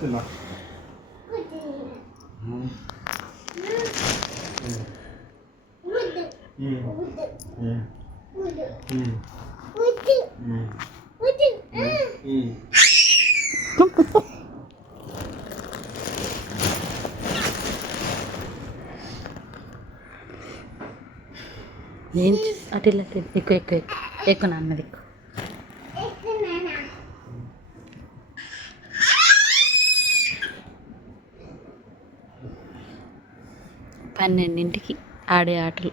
కూర్చున్నా. ఏం అటు ఎక్కువ ఎక్కువ ఎక్కువ నాన్నది ఎక్కువ. పన్నెండింటికి ఆడే ఆటలు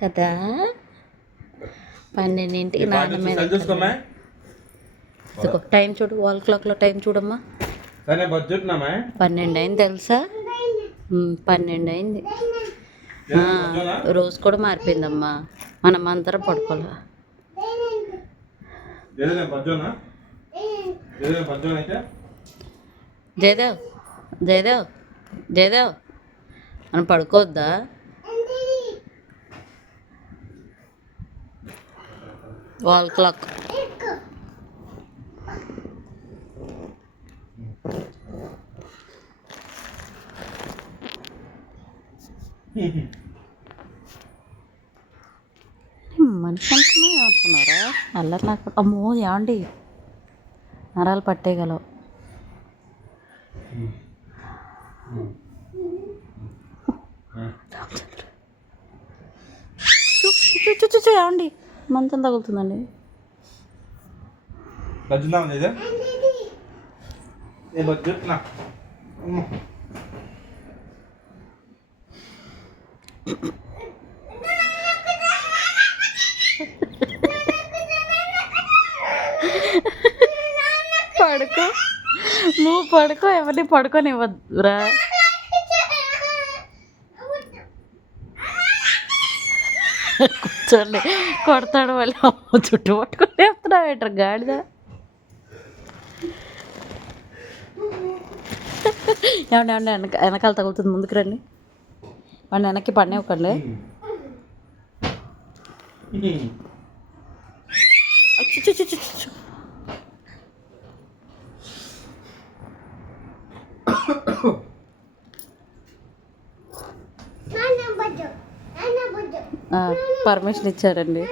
కదా. 12ంటికి నాన్న మీద టైం చూడు, వాల్ క్లాక్లో టైం చూడమ్మా. 12 అయింది తెలుసా. 12 అయింది. రోజు కూడా మారిపోయిందమ్మా. మనం అందరం పడుకోలే. జయదేవ్ జయదేవ్ జయదేవ్ మనం పడుకోవద్దా? Wall clock. మనిషి అనుకున్నా ఏమనుకున్నారా? అల్లరి నాకు అమ్మో ఏమండి నరాలు పట్టేయగలవు. ఏమండి మంచం తగులుతుందండి. పడుకో, నువ్వు పడుకో, ఎవరిని పడుకోనివ్వద్దురా. కూర్చోండి, కొడతాడు వాళ్ళు. అమ్మ చుట్టూ పట్టుకొని చెప్తున్నావు ఏంట్రా గాడిద. ఏమండి ఏమండి వెనకాల తగులుతుంది, ముందుకు రండి. వాడిని వెనక్కి పడినివ్వకండి. పర్మిషన్ ఇచ్చారండి.